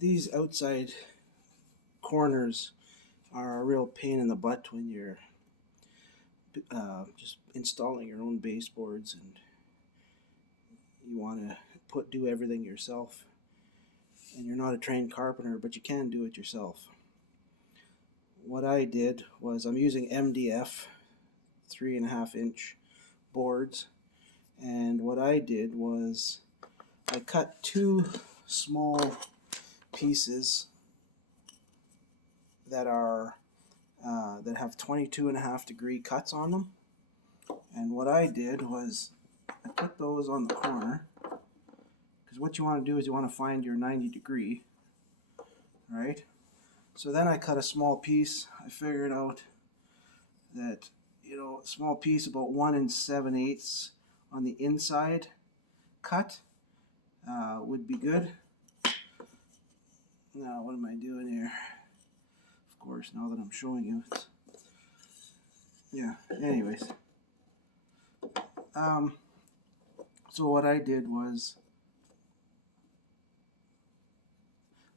these outside corners are a real pain in the butt when you're just installing your own baseboards and you want to do everything yourself, and you're not a trained carpenter, but you can do it yourself. What I did was I'm using MDF 3.5-inch boards, and what I did was I cut two small pieces that are that have 22.5-degree cuts on them. And what I did was I put those on the corner, because what you want to do is you want to find your 90-degree, right? So then I cut a small piece. I figured out that, a small piece about 1 7/8 on the inside cut would be good. Now, what am I doing here? Of course, now that I'm showing you, anyways. So what I did was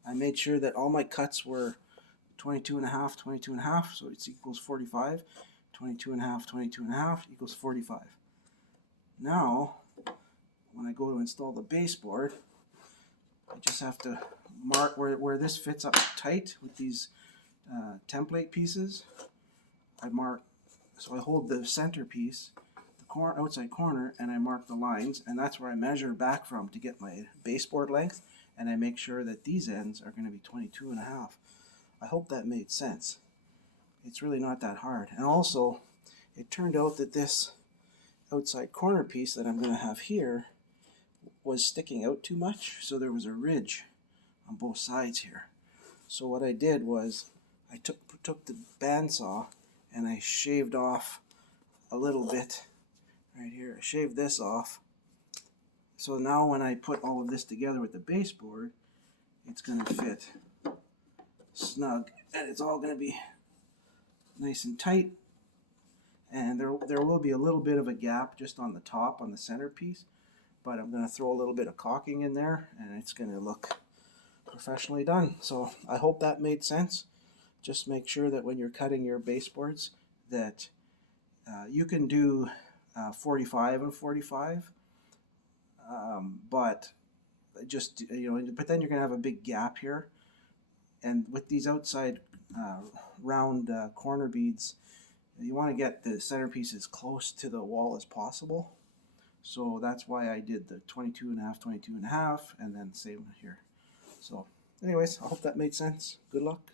I made sure that all my cuts were 22.5, so it equals 45. 22.5 equals 45. Now, when I go to install the baseboard, I just have to mark where this fits up tight with these template pieces. So I hold the center piece, the outside corner, and I mark the lines, and that's where I measure back from to get my baseboard length, and I make sure that these ends are going to be 22.5. I hope that made sense. It's really not that hard. And also, it turned out that this outside corner piece that I'm going to have here was sticking out too much, so there was a ridge on both sides here. So what I did was I took the bandsaw and I shaved off a little bit right here. I shaved this off. So now when I put all of this together with the baseboard, it's going to fit snug, and it's all going to be nice and tight. And there will be a little bit of a gap just on the top, on the centerpiece, but I'm going to throw a little bit of caulking in there, and it's going to look professionally done. So I hope that made sense. Just make sure that when you're cutting your baseboards that you can do 45 and 45, but just but then you're going to have a big gap here, and with these outside round corner beads, you want to get the centerpiece as close to the wall as possible. So that's why I did the 22.5, and then same here. So anyways, I hope that made sense. Good luck.